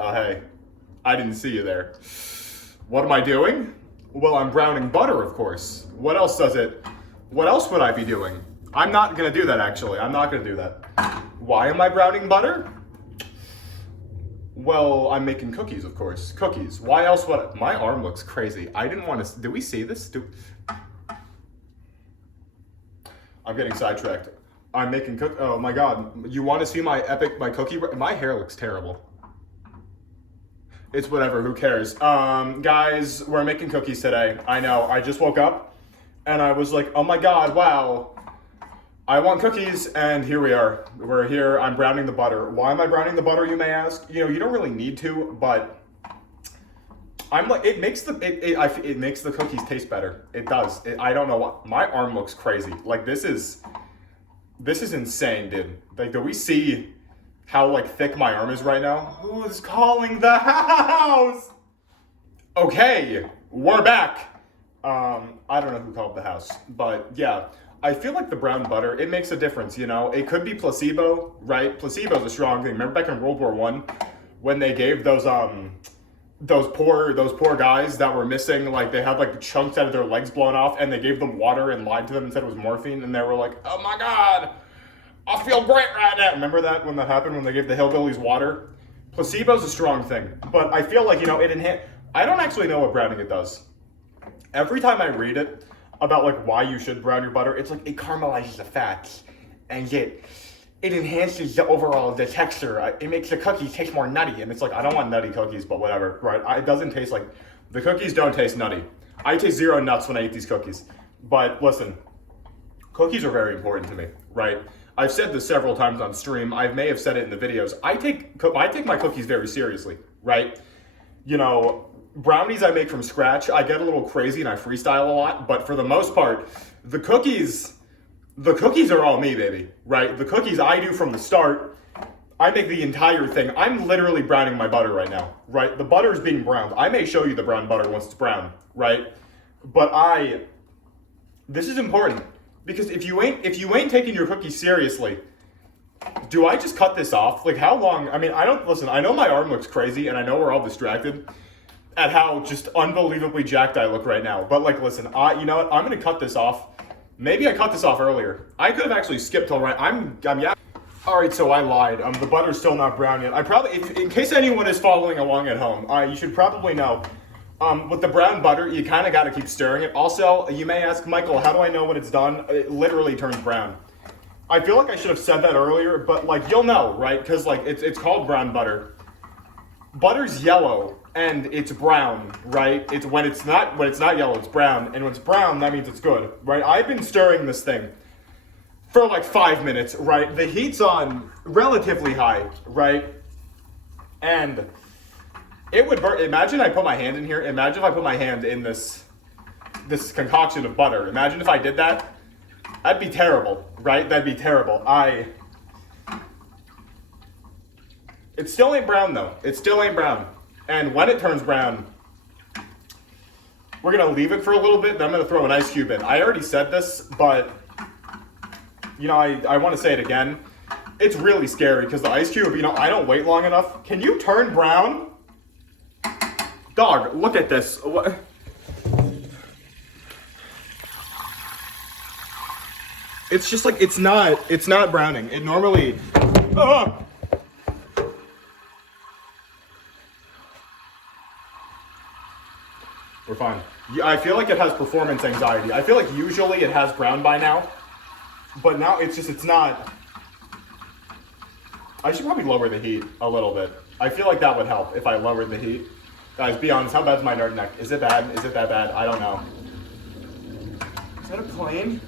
Oh, hey. I didn't see you there. What am I doing? Well, I'm browning butter, of course. What else would I be doing? I'm not gonna do that, actually. I'm not gonna do that. Why am I browning butter? Well, I'm making cookies, of course. Cookies. Why else would I? My arm looks crazy. I didn't want to, do we see this? I'm getting sidetracked. I'm making oh my God. You want to see my cookie? My hair looks terrible. It's whatever, who cares? Guys, we're making cookies today. I know, I just woke up and I was like, oh my God, wow. I want cookies, and here we are. We're here, I'm browning the butter. Why am I browning the butter, you may ask? You know, you don't really need to, but I'm like, it makes the cookies taste better. It does. I don't know what, my arm looks crazy. Like this is insane, dude. Like, do we see how like thick my arm is right now? Who's calling the house? Okay, we're back. I don't know who called the house, but yeah. I feel like the brown butter, it makes a difference, you know? It could be placebo, right? Placebo's a strong thing. Remember back in World War I when they gave those poor guys that were missing, like they had like chunks out of their legs blown off, and they gave them water and lied to them and said it was morphine, and they were like, oh my God, I feel great right now. Remember that when that happened, when they gave the hillbillies water? Placebo's a strong thing, but I feel like, you know, I don't actually know what browning it does. Every time I read it about like why you should brown your butter, it's like it caramelizes the fats and it enhances the texture. It makes the cookies taste more nutty, and it's like, I don't want nutty cookies, but whatever, right? It doesn't taste like, the cookies don't taste nutty. I taste zero nuts when I eat these cookies. But listen, cookies are very important to me, right? I've said this several times on stream. I may have said it in the videos. I take my cookies very seriously, right? You know, brownies I make from scratch, I get a little crazy and I freestyle a lot, but for the most part, the cookies are all me, baby, right? The cookies I do from the start. I make the entire thing. I'm literally browning my butter right now, right? The butter is being browned. I may show you the brown butter once it's brown, right? But this is important, because if you ain't taking your cookies seriously, do I just cut this off? Like, how long? I mean, I know my arm looks crazy, and I know we're all distracted at how just unbelievably jacked I look right now. But like, listen, you know what? I'm gonna cut this off. Maybe I cut this off earlier. I could have actually skipped till right. Yeah. All right, so I lied. The butter's still not brown yet. In case anyone is following along at home, you should probably know, with the brown butter, you kind of got to keep stirring it. Also, you may ask, Michael, how do I know when it's done? It literally turns brown. I feel like I should have said that earlier, but like, you'll know, right? Because like, it's called brown butter. Butter's yellow and it's brown, right? It's when it's not yellow, it's brown, and when it's brown, that means it's good, right? I've been stirring this thing for like 5 minutes, right? The heat's on relatively high, right? And it would burn. Imagine I put my hand in here. Imagine if I put my hand in this concoction of butter. Imagine if I did that. That'd be terrible, right? That'd be terrible. It still ain't brown though. It still ain't brown. And when it turns brown, we're gonna leave it for a little bit, then I'm gonna throw an ice cube in. I already said this, but you know, I want to say it again. It's really scary because the ice cube, you know, I don't wait long enough. Can you turn brown? Dog, look at this. What? It's just like, it's not browning. It normally, We're fine. I feel like it has performance anxiety. I feel like usually it has brown by now, but now it's not. I should probably lower the heat a little bit. I feel like that would help if I lowered the heat. Guys, be honest, how bad's my nerd neck? Is it bad? Is it that bad? I don't know. Is that a plane?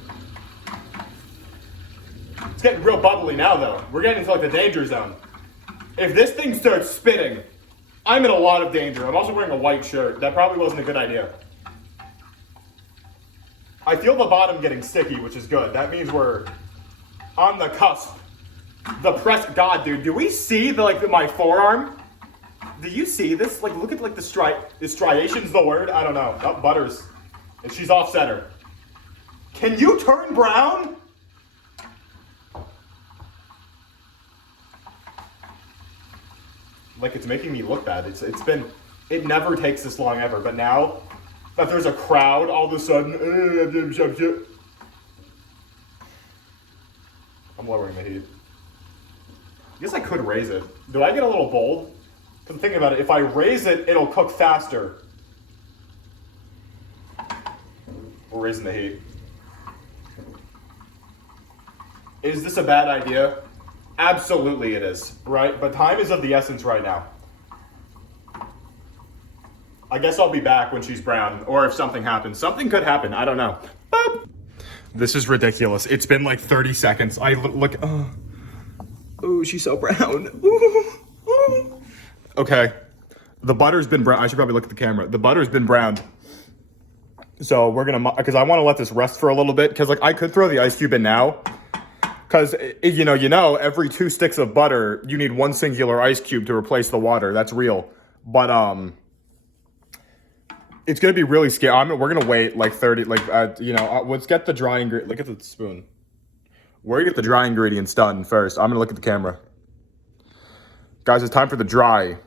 It's getting real bubbly now though. We're getting into like the danger zone. If this thing starts spitting, I'm in a lot of danger. I'm also wearing a white shirt. That probably wasn't a good idea. I feel the bottom getting sticky, which is good. That means we're on the cusp. God, dude, do we see my forearm? Do you see this? Like, look at like the is striation's the word? I don't know. Oh, butters. And she's off center. Can you turn brown? like it's making me look bad. It never takes this long ever, but now that there's a crowd, all of a sudden, I'm lowering the heat. I guess I could raise it. Do I get a little bold? Because think about it, if I raise it, it'll cook faster. We're raising the heat. Is this a bad idea? Absolutely it is, right? But time is of the essence right now. I guess I'll be back when she's brown, or if something happens. Something could happen, I don't know. Boop. This is ridiculous. It's been like 30 seconds. I look, oh, she's so brown. Ooh. Okay, the butter's been brown. I should probably look at the camera. The butter's been browned. So we're gonna, because I wanna let this rest for a little bit, because like I could throw the ice cube in now, because you know, every 2 sticks of butter, you need 1 singular ice cube to replace the water. That's real. But it's gonna be really scary. We're gonna wait like 30, let's get the dry ingredient. Look at the spoon. We're gonna get the dry ingredients done first. I'm gonna look at the camera. Guys, it's time for the dry.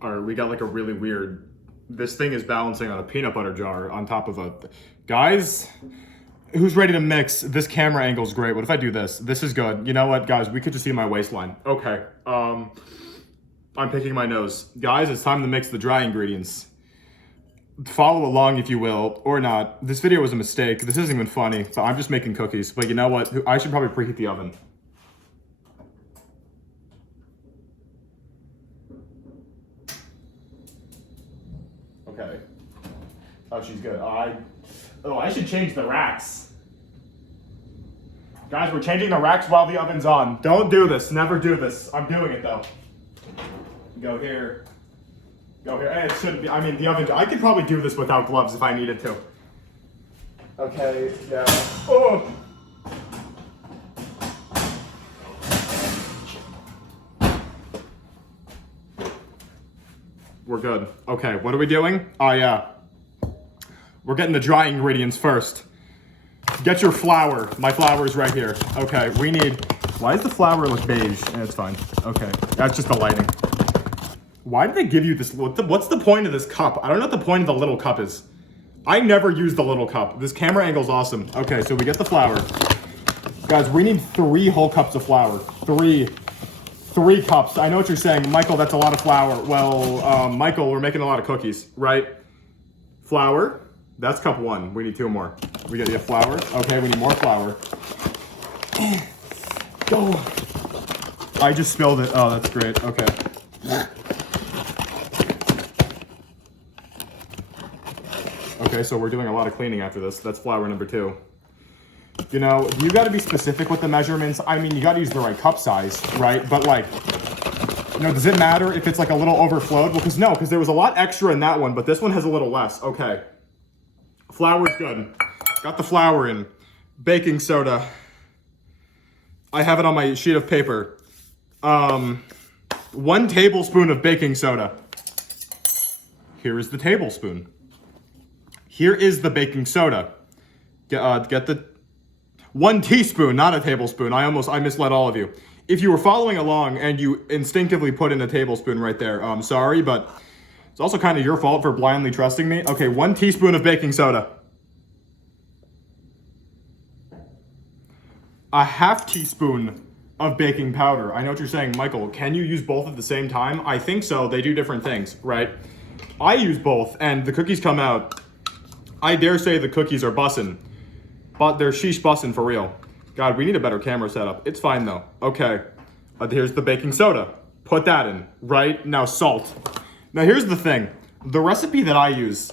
All right, we got like a really weird, this thing is balancing on a peanut butter jar on top of a, guys, who's ready to mix? This camera angle is great. What if I do this? This is good. You know what, guys? We could just see my waistline. Okay. I'm picking my nose. Guys, it's time to mix the dry ingredients. Follow along if you will, or not. This video was a mistake. This isn't even funny, but I'm just making cookies. But you know what? I should probably preheat the oven. Okay. Oh, she's good. I should change the racks. Guys, we're changing the racks while the oven's on. Don't do this. Never do this. I'm doing it though. Go here. Go here. It shouldn't be. I mean, the oven. I could probably do this without gloves if I needed to. Okay. Yeah. Oh. We're good. Okay. What are we doing? Oh yeah. We're getting the dry ingredients first. Get your flour. My flour is right here. Okay. We need. Why does the flour look beige? It's fine. Okay. That's just the lighting. Why did they give you this? What's the point of this cup? I don't know what the point of the little cup is. I never use the little cup. This camera angle's awesome. Okay, so we get the flour. Guys, we need 3 whole cups of flour. 3 cups. I know what you're saying. Michael, that's a lot of flour. Well, Michael, we're making a lot of cookies, right? Flour. That's cup 1. We need 2 more. We get the flour. Okay, we need more flour. Go. I just spilled it. Oh, that's great. Okay. Okay, so we're doing a lot of cleaning after this. That's flour number 2. You know, you got to be specific with the measurements. I mean, you got to use the right cup size, right? But like, you know, does it matter if it's like a little overflowed? Well, because there was a lot extra in that one, but this one has a little less. Okay. Flour's good. Got the flour in. Baking soda. I have it on my sheet of paper. 1 tablespoon of baking soda. Here is the tablespoon. Here is the baking soda. Get the 1 teaspoon, not a tablespoon. I misled all of you. If you were following along and you instinctively put in a tablespoon right there, I'm sorry, but it's also kind of your fault for blindly trusting me. Okay, 1 teaspoon of baking soda. A half teaspoon of baking powder. I know what you're saying, Michael. Can you use both at the same time? I think so. They do different things, right? I use both, and the cookies come out. I dare say the cookies are bussin', but they're sheesh bussin' for real. God, we need a better camera setup. It's fine though. Okay, here's the baking soda. Put that in, right? Now salt. Now here's the thing. The recipe that I use,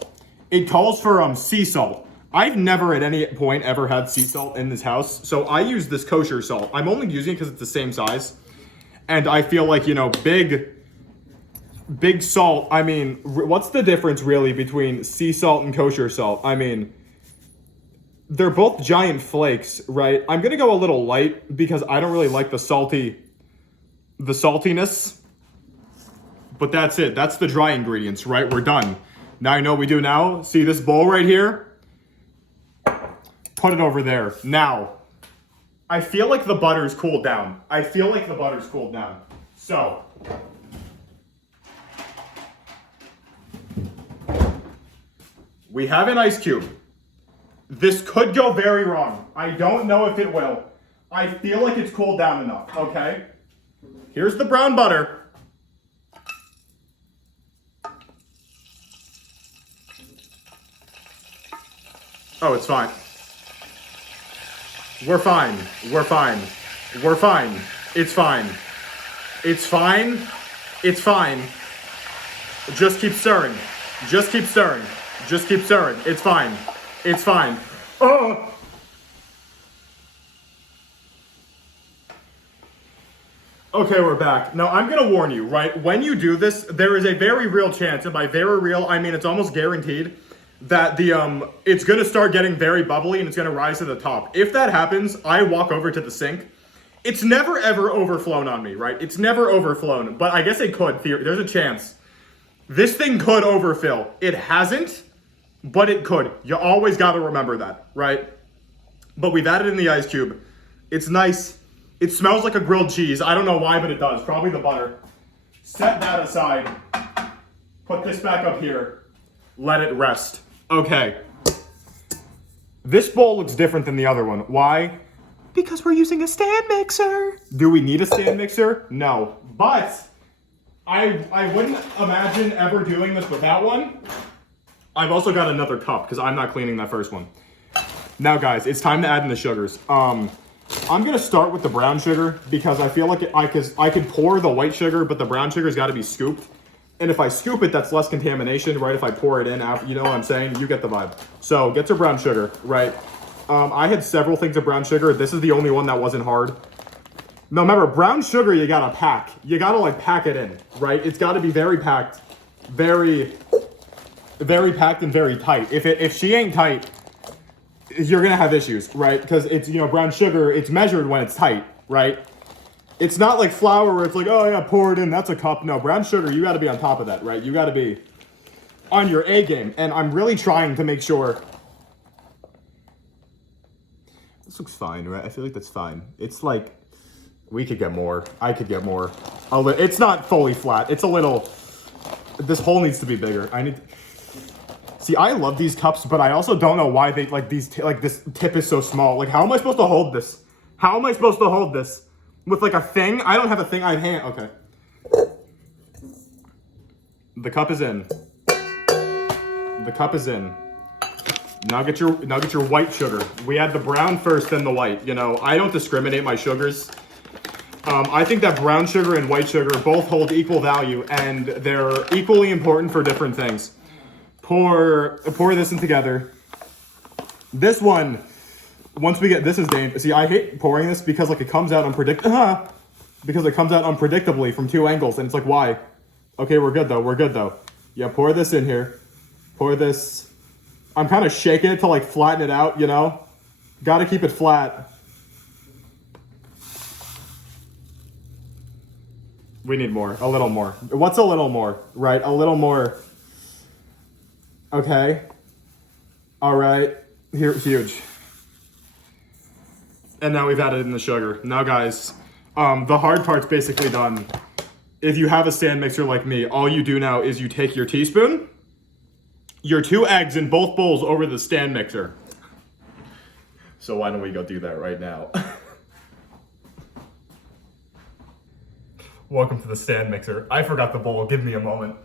it calls for sea salt. I've never at any point ever had sea salt in this house, so I use this kosher salt. I'm only using it because it's the same size, and I feel like, you know, big salt. I mean, what's the difference really between sea salt and kosher salt? I mean, they're both giant flakes, right? I'm gonna go a little light because I don't really like the saltiness, but that's it. That's the dry ingredients, right? We're done. Now you know what we do now? See this bowl right here? Put it over there. Now, I feel like the butter's cooled down. So, We have an ice cube. This could go very wrong. I don't know if it will. I feel like it's cooled down enough, okay? Here's the brown butter. Oh, it's fine. We're fine. We're fine. We're fine. It's fine. It's fine. It's fine. Just keep stirring. Just keep stirring. Just keep stirring. It's fine. It's fine. Oh! Okay, we're back. Now, I'm gonna warn you, right? When you do this, there is a very real chance, and by very real, I mean it's almost guaranteed, that it's gonna start getting very bubbly and it's gonna rise to the top. If that happens, I walk over to the sink. It's never ever overflown on me, right? It's never overflown, but I guess it could. There's a chance. This thing could overfill. It hasn't, but it could. You always gotta remember that, right? But we've added in the ice cube. It's nice. It smells like a grilled cheese. I don't know why, but it does. Probably the butter. Set that aside. Put this back up here. Let it rest. Okay. This bowl looks different than the other one. Why? Because we're using a stand mixer. Do we need a stand mixer? No. But I wouldn't imagine ever doing this without one. I've also got another cup because I'm not cleaning that first one. Now, guys, it's time to add in the sugars. I'm gonna start with the brown sugar because I feel like I could pour the white sugar, but the brown sugar's got to be scooped. And if I scoop it, that's less contamination, right? If I pour it in, after, you know what I'm saying? You get the vibe. So get your brown sugar, right? I had several things of brown sugar. This is the only one that wasn't hard. Now remember, brown sugar you gotta pack. You gotta like pack it in, right? It's gotta be very packed, very packed and very tight. If she ain't tight, you're gonna have issues, right? Because it's, you know, brown sugar, it's measured when it's tight, right? It's not like flour where it's like, oh yeah, pour it in, that's a cup. No, brown sugar, you gotta be on top of that, right? You gotta be on your A game. And I'm really trying to make sure. This looks fine, right? I feel like that's fine. It's like, we could get more. I could get more. It's not fully flat. It's a little, this hole needs to be bigger. See, I love these cups, but I also don't know why they, like these, like this tip is so small. Like, how am I supposed to hold this? How am I supposed to hold this? With like a thing? I don't have a thing. I have hand. Okay. The cup is in. The cup is in. Now get your white sugar. We had the brown first, then the white. You know, I don't discriminate my sugars. I think that brown sugar and white sugar both hold equal value, and they're equally important for different things. Pour this in together. This one. Once we get, this is dangerous. See, I hate pouring this because like it comes out because it comes out unpredictably from two angles, and it's like, why? Okay, we're good though. We're good though. Yeah, pour this in here. Pour this. I'm kind of shaking it to like flatten it out, you know? Got to keep it flat. We need more. A little more. What's a little more? Right? A little more. Okay. All right. Here, huge. And now we've added in the sugar. Now, guys, the hard part's basically done. If you have a stand mixer like me, all you do now is you take your teaspoon, your 2 eggs in both bowls over the stand mixer. So why don't we go do that right now? Welcome to the stand mixer. I forgot the bowl. Give me a moment.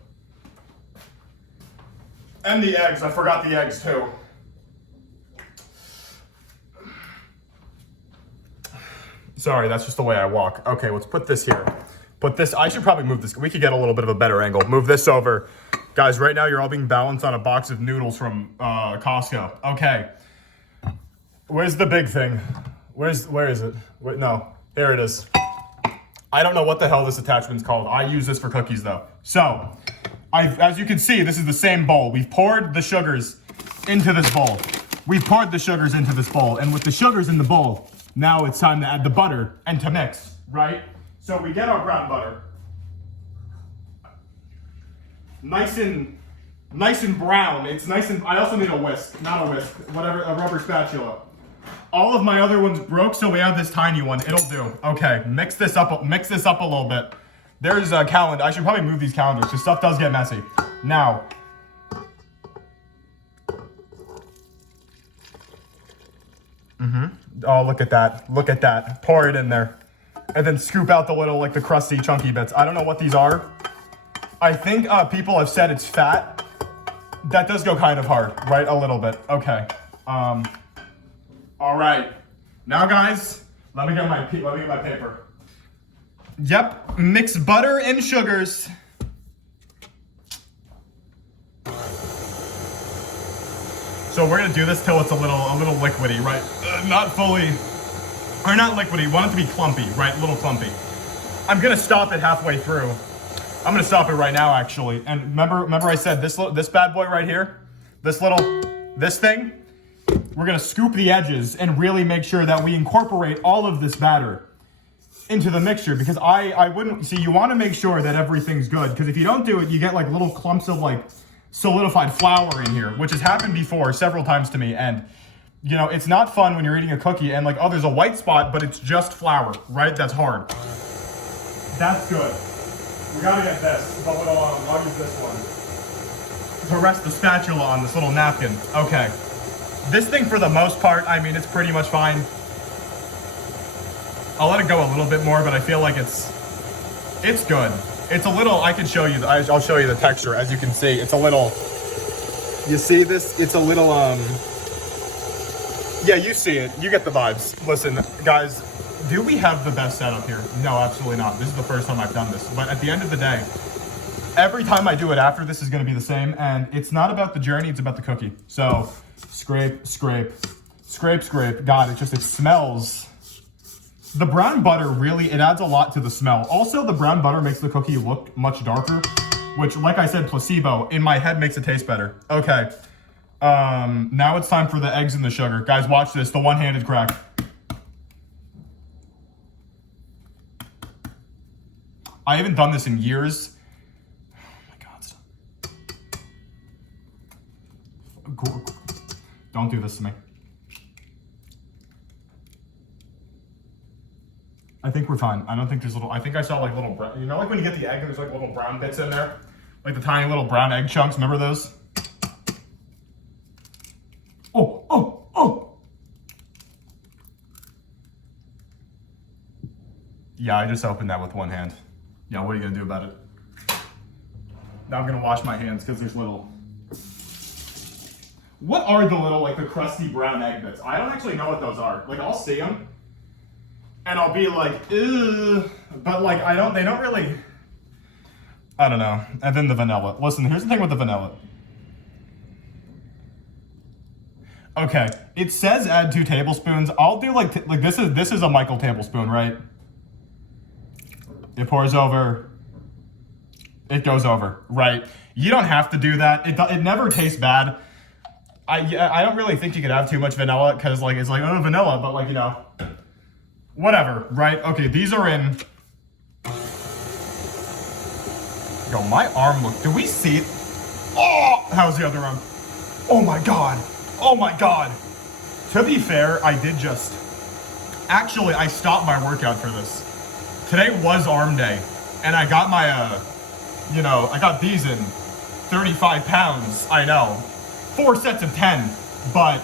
And the eggs. I forgot the eggs too. Sorry, that's just the way I walk. Okay, let's put this here. Put this, I should probably move this. We could get a little bit of a better angle. Move this over. Guys, right now you're all being balanced on a box of noodles from Costco. Okay. Where's the big thing? Where is it? No, there it is. I don't know what the hell this attachment's called. I use this for cookies though. So, as you can see, this is the same bowl. We've poured the sugars into this bowl. We've poured the sugars into this bowl. And with the sugars in the bowl, now it's time to add the butter and to mix, right? So we get our brown butter. Nice and brown. It's nice and, I also need a whisk, not a whisk, whatever, a rubber spatula. All of my other ones broke, so we have this tiny one. It'll do. Okay, mix this up a little bit. There's a calendar. I should probably move these calendars because stuff does get messy. Now, Oh, look at that. Look at that. Pour it in there. And then scoop out the little, like the crusty, chunky bits. I don't know what these are. I think people have said it's fat. That does go kind of hard, right? A little bit. Okay. All right. Now, guys, let me get my paper. Yep. Mix butter and sugars. So we're gonna do this till it's a little liquidy, right? Not fully, or not liquidy. Want it to be clumpy, right? A little clumpy. I'm gonna stop it halfway through. I'm gonna stop it right now, actually. And remember I said this bad boy right here, this thing. We're gonna scoop the edges and really make sure that we incorporate all of this batter into the mixture, because I wouldn't see. You want to make sure that everything's good, because if you don't do it, you get like little clumps of like solidified flour in here, which has happened before several times to me. And you know, it's not fun when you're eating a cookie and like, oh, there's a white spot, but it's just flour, right? That's hard. That's good. We gotta get this, the little, I'll use this one to rest the spatula on this little napkin. Okay. This thing, for the most part, I mean, it's pretty much fine. I'll let it go a little bit more, but I feel like it's good. It's a little, I can show you, I'll show you the texture. As you can see, it's a little, you see this? It's a little, yeah, you see it. You get the vibes. Listen, guys, do we have the best setup here? No, absolutely not. This is the first time I've done this. But at the end of the day, every time I do it after this is going to be the same. And it's not about the journey, it's about the cookie. So, scrape, scrape, scrape, scrape. God, it smells. The brown butter really, it adds a lot to the smell. Also, the brown butter makes the cookie look much darker, which, like I said, placebo, in my head makes it taste better. Okay. Now it's time for the eggs and the sugar. Guys, watch this, the one-handed crack. I haven't done this in years. Oh my God. Don't do this to me. I think we're fine. I don't think there's I think I saw like little brown, you know, like when you get the egg and there's like little brown bits in there? Like the tiny little brown egg chunks, remember those? Oh! Yeah, I just opened that with one hand. Yeah, what are you gonna do about it? Now I'm gonna wash my hands because there's little... What are the little, like the crusty brown egg bits? I don't actually know what those are. Like, I'll see them and I'll be like, ew, but like, they don't really, I don't know. And then the vanilla. Listen, here's the thing with the vanilla. Okay, it says add 2 tablespoons. I'll do like this is a Michael tablespoon, right? It pours over. It goes over, right? You don't have to do that. It never tastes bad. I don't really think you could have too much vanilla, because like it's like, oh, vanilla, but like, you know, whatever, right? Okay, these are in. Yo, my arm do we see it? Oh, how's the other arm? Oh my God. Oh my God. To be fair, I did just, actually, I stopped my workout for this. Today was arm day, and I got my, you know, I got these in 35 pounds, I know. 4 sets of 10, but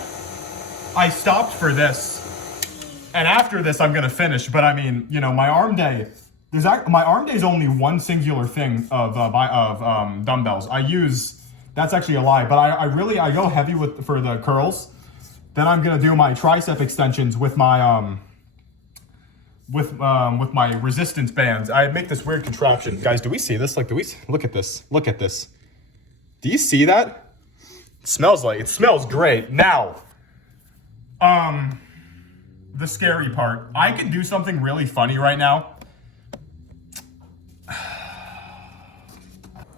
I stopped for this. And after this, I'm gonna finish, but I mean, you know, my arm day, my arm day is only one singular thing of dumbbells. That's actually a lie, but I go heavy for the curls. Then I'm gonna do my tricep extensions with my with my resistance bands. I make this weird contraption. Guys, do we see this? Like, look at this. Look at this. Do you see that? It smells great. Now, the scary part. I could do something really funny right now.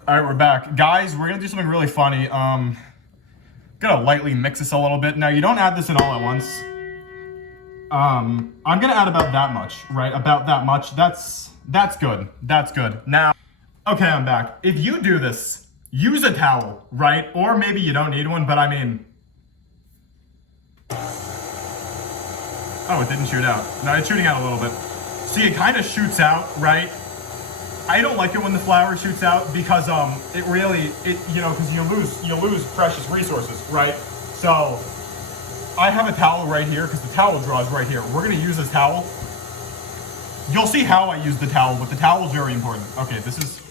All right, we're back. Guys, we're gonna do something really funny. Gonna lightly mix this a little bit. Now, you don't add this in all at once. I'm gonna add about that much, right? About that much. That's good. That's good. Now, okay, I'm back. If you do this, use a towel, right? Or maybe you don't need one, but I mean... Oh, it didn't shoot out. No, it's shooting out a little bit. See, it kind of shoots out, right? I don't like it when the flour shoots out because it you know, because you lose precious resources, right? So I have a towel right here because the towel drawer is right here. We're gonna use this towel. You'll see how I use the towel, but the towel is very important. Okay, this is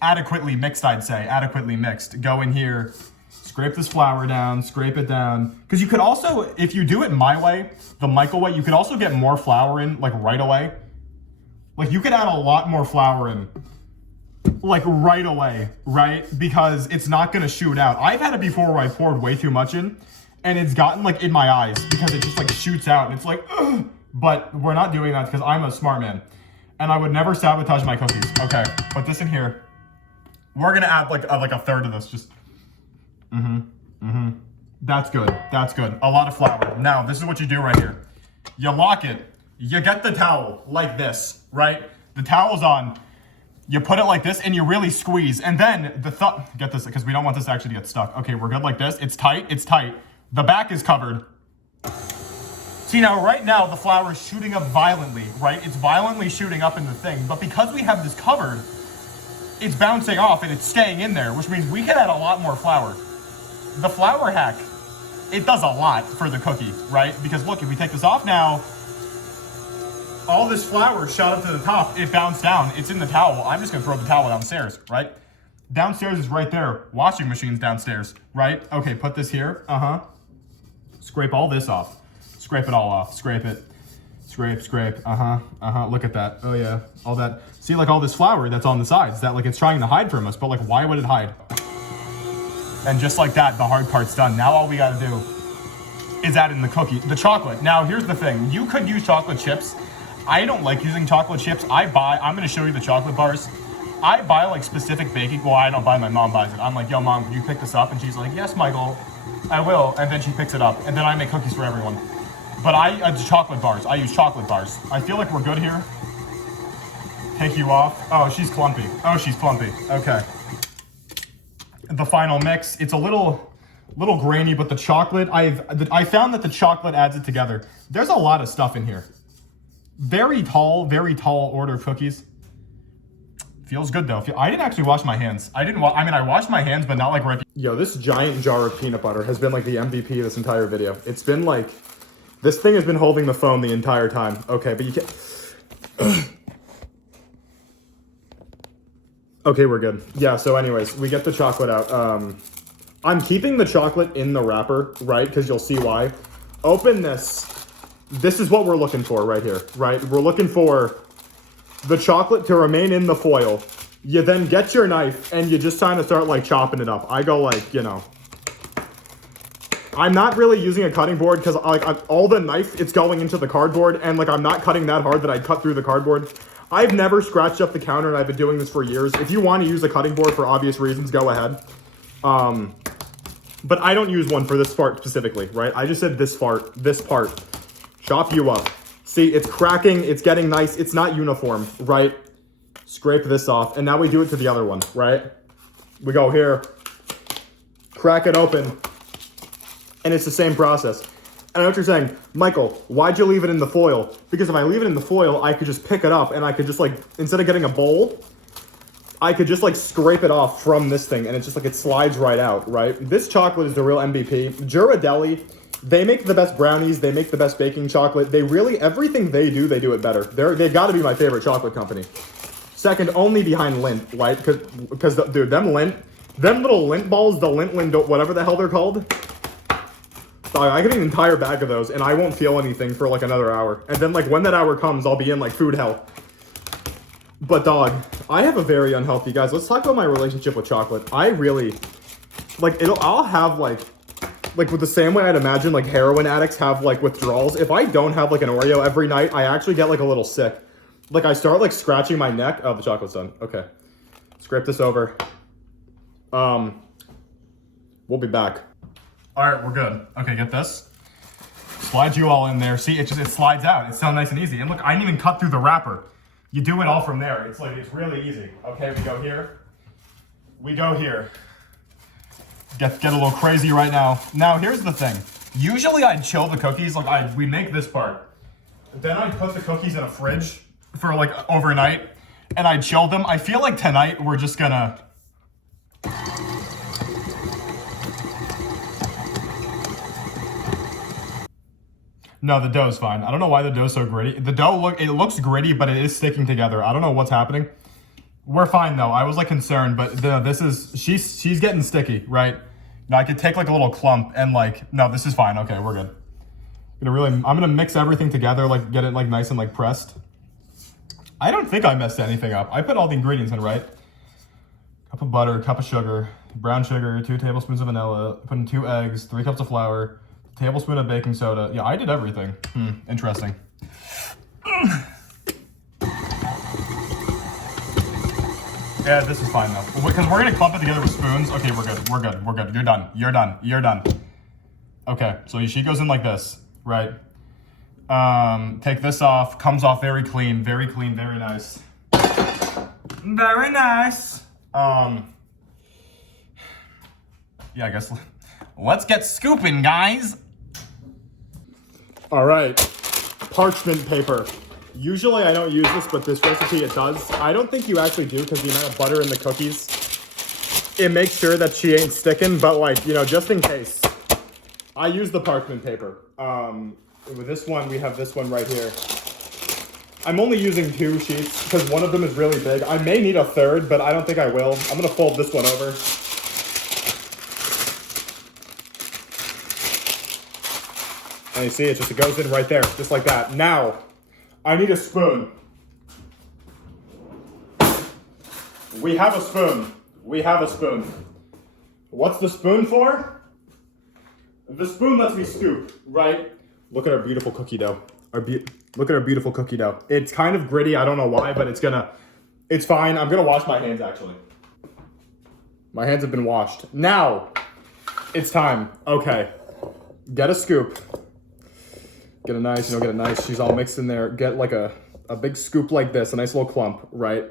adequately mixed, I'd say. Adequately mixed. Go in here, scrape this flour down, scrape it down. Because you could also, if you do it my way, the Michael way, you could also get more flour in, like, right away. Like, you could add a lot more flour in, like, right away, right? Because it's not gonna shoot out. I've had it before where I poured way too much in, and it's gotten, like, in my eyes, because it just, like, shoots out, and it's like, ugh. But we're not doing that because I'm a smart man. And I would never sabotage my cookies. Okay, put this in here. We're gonna add like a third of this, just, That's good, that's good. A lot of flour. Now, this is what you do right here. You lock it, you get the towel like this, right? The towel's on, you put it like this and you really squeeze. And then get this, because we don't want this actually to get stuck. Okay, we're good like this, it's tight, it's tight. The back is covered. See now, right now, the flour is shooting up violently, right? It's violently shooting up in the thing, but because we have this covered, it's bouncing off and it's staying in there, which means we can add a lot more flour. The flour hack, it does a lot for the cookie, right? Because look, if we take this off now, all this flour shot up to the top, it bounced down, it's in the towel. I'm just gonna throw the towel downstairs, right? Downstairs is right there, washing machine's downstairs, right? Okay, put this here, Scrape all this off. Scrape it all off, scrape it. Scrape, scrape, look at that. Oh yeah, all that. See, like all this flour that's on the sides that like it's trying to hide from us, but like why would it hide? And just like that, the hard part's done. Now all we gotta do is add in the chocolate. Now here's the thing, you could use chocolate chips. I don't like using chocolate chips. I'm gonna show you the chocolate bars. I buy like specific baking, well I don't buy, my mom buys it. I'm like, yo mom, can you pick this up? And she's like, yes Michael, I will. And then she picks it up and then I make cookies for everyone. But I use chocolate bars. I feel like we're good here. Take you off. Oh, she's clumpy. Okay. The final mix. It's a little grainy, but the chocolate, I found that the chocolate adds it together. There's a lot of stuff in here. Very tall order of cookies. Feels good though. I didn't actually wash my hands. I washed my hands, but not like right. Yo, this giant jar of peanut butter has been like the MVP of this entire video. It's been like, this thing has been holding the phone the entire time. Okay, but you can't. Okay, we're good. Yeah, so anyways, we get the chocolate out. I'm keeping the chocolate in the wrapper, right? Because you'll see why. Open this. This is what we're looking for right here, right? We're looking for the chocolate to remain in the foil. You then get your knife and you just kind of start like chopping it up. I go like, you know. I'm not really using a cutting board because like all the knife, it's going into the cardboard and like I'm not cutting that hard that I'd cut through the cardboard. I've never scratched up the counter and I've been doing this for years. If you want to use a cutting board for obvious reasons, go ahead. But I don't use one for this part specifically, right? I just said this part. Chop you up. See, it's cracking, it's getting nice, it's not uniform, right? Scrape this off, and now we do it to the other one, right? We go here, crack it open, and it's the same process. And I know what you're saying, Michael, why'd you leave it in the foil? Because if I leave it in the foil, I could just pick it up and I could just like, instead of getting a bowl, I could just like scrape it off from this thing and it's just like, it slides right out, right? This chocolate is the real MVP. Ghirardelli, they make the best brownies, they make the best baking chocolate. They really, everything they do it better. They've got to be my favorite chocolate company. Second only behind Lindt, right? Because dude, them little Lindt balls, the Lindt, whatever the hell they're called, I get an entire bag of those and I won't feel anything for like another hour. And then like when that hour comes, I'll be in like food hell. But dog, I have a very unhealthy, guys, let's talk about my relationship with chocolate. I really, like I'll have like with the same way I'd imagine like heroin addicts have like withdrawals. If I don't have like an Oreo every night, I actually get like a little sick. Like I start like scratching my neck. Oh, the chocolate's done. Okay. Scrape this over. We'll be back. All right, we're good. Okay, get this. Slide you all in there. See, it slides out. It's so nice and easy. And look, I didn't even cut through the wrapper. You do it all from there. It's like, it's really easy. Okay, we go here. We go here. Get a little crazy right now. Now, here's the thing. Usually I'd chill the cookies. Like we make this part. Then I'd put the cookies in a fridge for like overnight and I'd chill them. I feel like tonight we're just gonna, No, the dough's fine. I don't know why the dough's so gritty. The dough, it looks gritty, but it is sticking together. I don't know what's happening. We're fine though. I was like concerned, but she's getting sticky, right? Now I could take like a little clump and like, no, this is fine. Okay, we're good. I'm gonna mix everything together, like get it like nice and like pressed. I don't think I messed anything up. I put all the ingredients in, right? Cup of butter, cup of sugar, brown sugar, 2 tablespoons of vanilla, put in 2 eggs, 3 cups of flour, tablespoon of baking soda. Yeah, I did everything. Interesting. Yeah, this is fine though. Because we're gonna clump it together with spoons. Okay, we're good. We're good. We're good. You're done. You're done. You're done. Okay, so she goes in like this, right? Take this off. Comes off very clean, very nice. Very nice. Yeah, I guess let's get scooping, guys. All right, parchment paper. Usually I don't use this, but this recipe it does. I don't think you actually do because the amount of butter in the cookies, it makes sure that she ain't sticking, but like, you know, just in case, I use the parchment paper. With this one, we have this one right here. I'm only using 2 sheets because one of them is really big. I may need a third, but I don't think I will. I'm gonna fold this one over. And you see, it just goes in right there, just like that. Now, I need a spoon. We have a spoon. We have a spoon. What's the spoon for? The spoon lets me scoop, right? Look at our beautiful cookie dough. Look at our beautiful cookie dough. It's kind of gritty, I don't know why, but it's fine. I'm gonna wash my hands actually. My hands have been washed. Now, it's time. Okay, get a scoop. Get a nice, she's all mixed in there. Get like a big scoop like this, a nice little clump, right?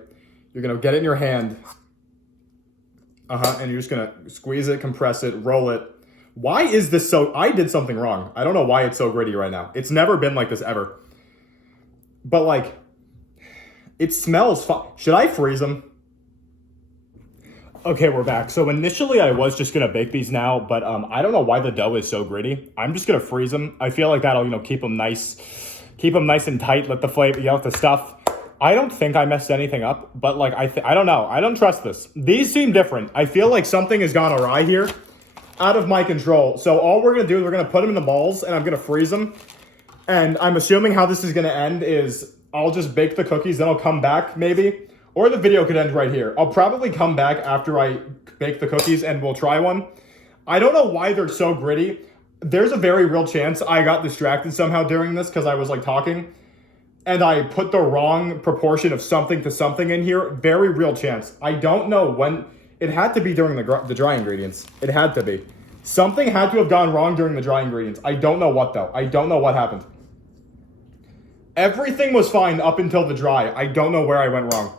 You're gonna get it in your hand. And you're just gonna squeeze it, compress it, roll it. Why is this so, I did something wrong. I don't know why it's so gritty right now. It's never been like this ever. But like, it smells fine. Should I freeze them? Okay, we're back. So initially I was just gonna bake these now, but I don't know why the dough is so gritty. I'm just gonna freeze them. I feel like that'll, you know, keep them nice and tight, let the flavor, you know, the stuff. I don't think I messed anything up, but like, I don't know. I don't trust this. These seem different. I feel like something has gone awry here, out of my control. So all we're gonna do is we're gonna put them in the balls and I'm gonna freeze them. And I'm assuming how this is gonna end is I'll just bake the cookies, then I'll come back maybe. Or the video could end right here. I'll probably come back after I bake the cookies and we'll try one. I don't know why they're so gritty. There's a very real chance I got distracted somehow during this because I was like talking and I put the wrong proportion of something to something in here. Very real chance. I don't know when. It had to be during the dry ingredients. It had to be. Something had to have gone wrong during the dry ingredients. I don't know what though. I don't know what happened. Everything was fine up until the dry. I don't know where I went wrong.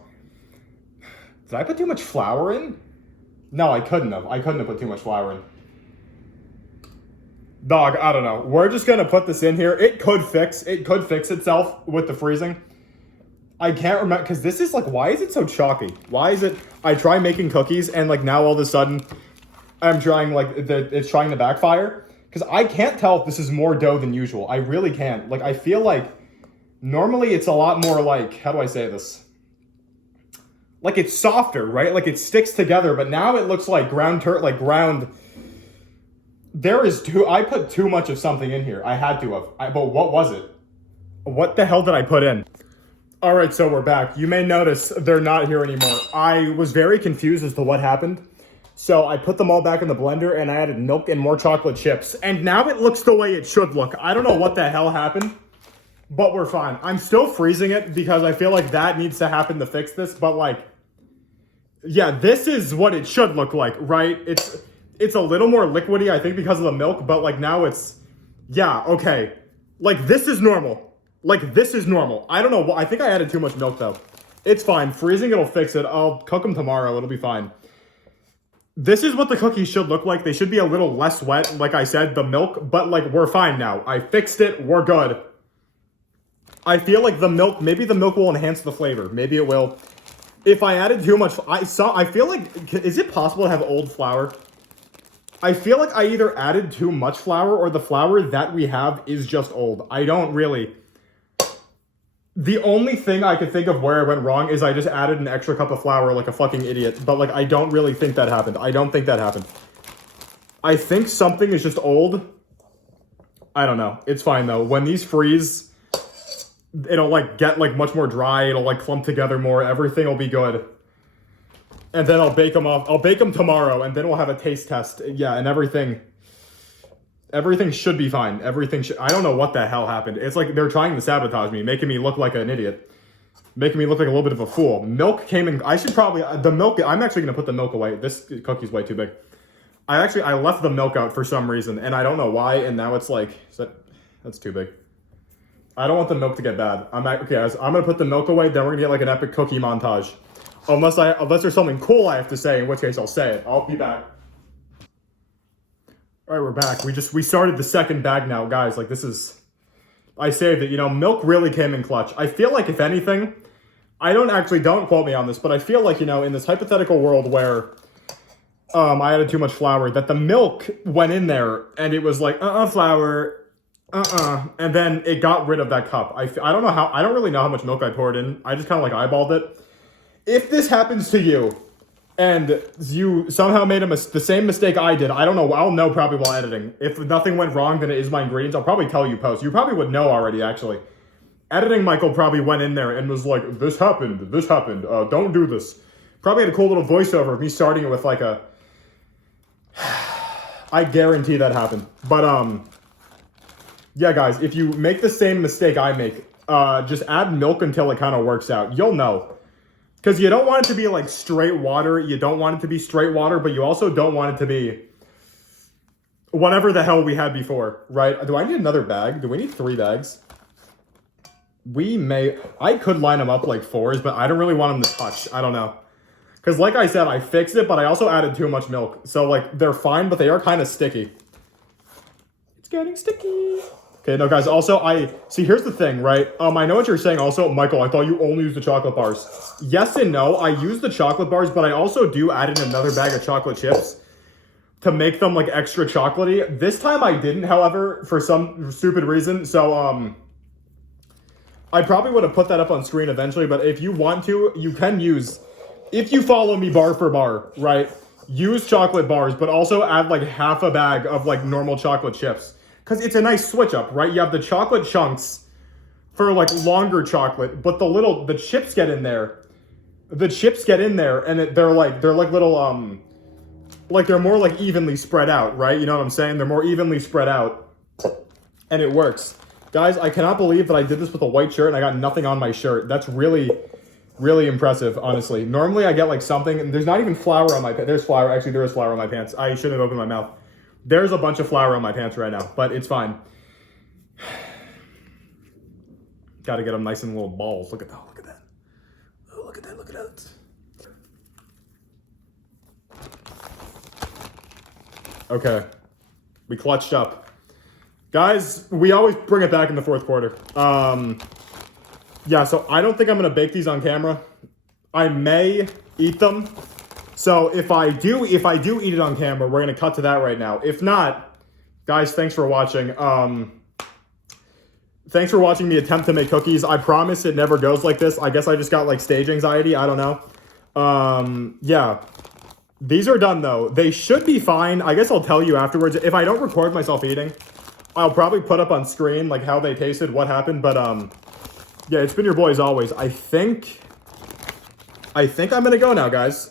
Did I put too much flour in? No, I couldn't have. I couldn't have put too much flour in. Dog, I don't know. We're just gonna put this in here. It could fix itself with the freezing. I can't remember, because this is like, why is it so chalky? Why is it, I try making cookies and like now all of a sudden I'm trying like, it's trying to backfire. Because I can't tell if this is more dough than usual. I really can't. Like, I feel like normally it's a lot more like, how do I say this? Like it's softer, right? Like it sticks together, but now it looks like ground. I put too much of something in here. I had to have. But what was it? What the hell did I put in? All right, so we're back. You may notice they're not here anymore. I was very confused as to what happened. So I put them all back in the blender and I added milk and more chocolate chips. And now it looks the way it should look. I don't know what the hell happened, but we're fine. I'm still freezing it because I feel like that needs to happen to fix this. But like, yeah, this is what it should look like, right? It's a little more liquidy, I think, because of the milk, but like now it's, yeah, okay. Like this is normal. Like this is normal. I don't know. I think I added too much milk though. It's fine. Freezing it'll fix it. I'll cook them tomorrow. It'll be fine. This is what the cookies should look like. They should be a little less wet, like I said, the milk, but like we're fine now. I fixed it. We're good. I feel like the milk, maybe the milk will enhance the flavor. Maybe it will. If I added too much, I feel like, is it possible to have old flour? I feel like I either added too much flour or the flour that we have is just old. I don't really. The only thing I could think of where I went wrong is I just added an extra cup of flour like a fucking idiot. But like, I don't really think that happened. I don't think that happened. I think something is just old. I don't know. It's fine though. When these freeze, it'll like get like much more dry. It'll like clump together more. Everything will be good. And then I'll bake them off. I'll bake them tomorrow, and then we'll have a taste test. Yeah, and everything should be fine. I don't know what the hell happened. It's like they're trying to sabotage me, making me look like an idiot. Making me look like a little bit of a fool. Milk came in. I should probably, the milk, I'm actually going to put the milk away. This cookie's way too big. I left the milk out for some reason, and I don't know why, and now it's like, that's too big. I don't want the milk to get bad. Okay, guys, I'm going to put the milk away, then we're going to get like an epic cookie montage. Unless there's something cool I have to say, in which case I'll say it. I'll be back. All right, we're back. We started the second bag now, guys. Like, this is, I saved it. You know, milk really came in clutch. I feel like, if anything, don't quote me on this, but I feel like, you know, in this hypothetical world where I added too much flour, that the milk went in there and it was like, flour, and then it got rid of that cup. I don't really know how much milk I poured in. I just kind of like eyeballed it. If this happens to you, and you somehow made the same mistake I did, I don't know, I'll know probably while editing. If nothing went wrong, then it is my ingredients. I'll probably tell you post. You probably would know already, actually. Editing Michael probably went in there and was like, this happened, don't do this. Probably had a cool little voiceover of me starting it with like a... I guarantee that happened. But, yeah, guys, if you make the same mistake I make, just add milk until it kind of works out. You'll know. Because you don't want it to be like straight water. You don't want it to be straight water, but you also don't want it to be whatever the hell we had before, right? Do I need another bag? Do we need 3 bags? I could line them up like 4s, but I don't really want them to touch. I don't know. Because like I said, I fixed it, but I also added too much milk. So like, they're fine, but they are kind of sticky. It's getting sticky. Okay, no, guys, also, here's the thing, right? I know what you're saying also. Michael, I thought you only used the chocolate bars. Yes and no, I use the chocolate bars, but I also do add in another bag of chocolate chips to make them, like, extra chocolatey. This time I didn't, however, for some stupid reason, so, I probably would have put that up on screen eventually, but if you want to, you can use, if you follow me bar for bar, right? Use chocolate bars, but also add, like, half a bag of, like, normal chocolate chips. Because it's a nice switch up, right? You have the chocolate chunks for like longer chocolate, but the chips get in there. The chips get in there, and they're like little like they're more like evenly spread out, right? You know what I'm saying? They're more evenly spread out, and it works. Guys, I cannot believe that I did this with a white shirt and I got nothing on my shirt. That's really, really impressive, honestly. Normally I get like something, and there's not even flour on my pants. There's flour. Actually, there is flour on my pants. I shouldn't have opened my mouth. There's a bunch of flour on my pants right now, but it's fine. Got to get them nice and little balls. Look at that. Look at that. Oh, look at that. Look at that. Okay. We clutched up. Guys, we always bring it back in the 4th quarter. Yeah, so I don't think I'm going to bake these on camera. I may eat them. So if I do eat it on camera, we're going to cut to that right now. If not, guys, thanks for watching. Thanks for watching me attempt to make cookies. I promise it never goes like this. I guess I just got like stage anxiety. I don't know. Yeah. These are done though. They should be fine. I guess I'll tell you afterwards. If I don't record myself eating, I'll probably put up on screen like how they tasted, what happened. But yeah, it's been your boy as always. I think I'm going to go now, guys.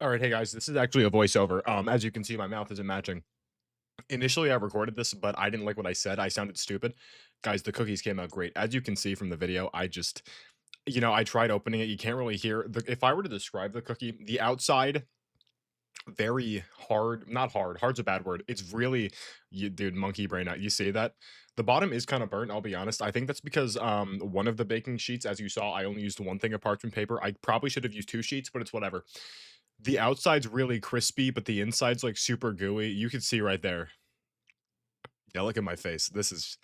All right, hey guys, this is actually a voiceover. As you can see, my mouth isn't matching. Initially, I recorded this, but I didn't like what I said. I sounded stupid. Guys, the cookies came out great. As you can see from the video, I just, I tried opening it. You can't really hear if I were to describe the cookie, the outside very hard, not hard. Hard's a bad word. It's really, dude, monkey brain out. You see that? The bottom is kind of burnt. I'll be honest. I think that's because one of the baking sheets, as you saw, I only used one thing of parchment paper. I probably should have used two sheets, but it's whatever. The outside's really crispy, but the inside's like super gooey. You can see right there. Yeah, look at my face. This is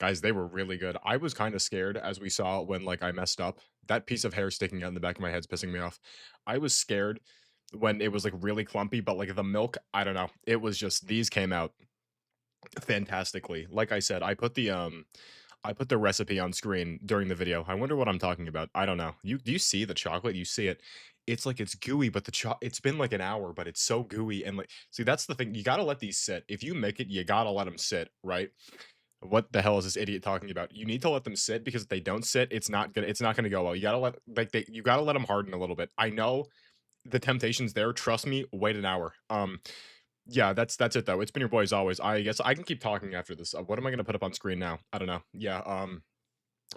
guys, they were really good. I was kind of scared as we saw when like I messed up. That piece of hair sticking out in the back of my head's pissing me off. I was scared when it was like really clumpy, but like the milk, I don't know. It was just these came out fantastically. Like I said, I put the recipe on screen during the video. I wonder what I'm talking about. I don't know. You do you see the chocolate? You see it. It's like it's gooey, but it's been like an hour, but it's so gooey and like see that's the thing. You gotta let these sit. If you make it, you gotta let them sit, right? What the hell is this idiot talking about? You need to let them sit because if they don't sit, it's not gonna go well. You gotta you gotta let them harden a little bit. I know the temptation's there. Trust me, wait an hour. Yeah, that's it though. It's been your boy as always. I guess I can keep talking after this. What am I gonna put up on screen now? I don't know. Yeah,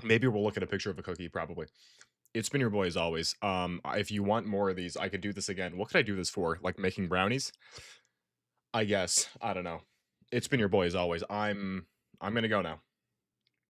maybe we'll look at a picture of a cookie, probably. It's been your boy as always. If you want more of these, I could do this again. What could I do this for? Like making brownies? I guess. I don't know. It's been your boy as always. I'm gonna go now.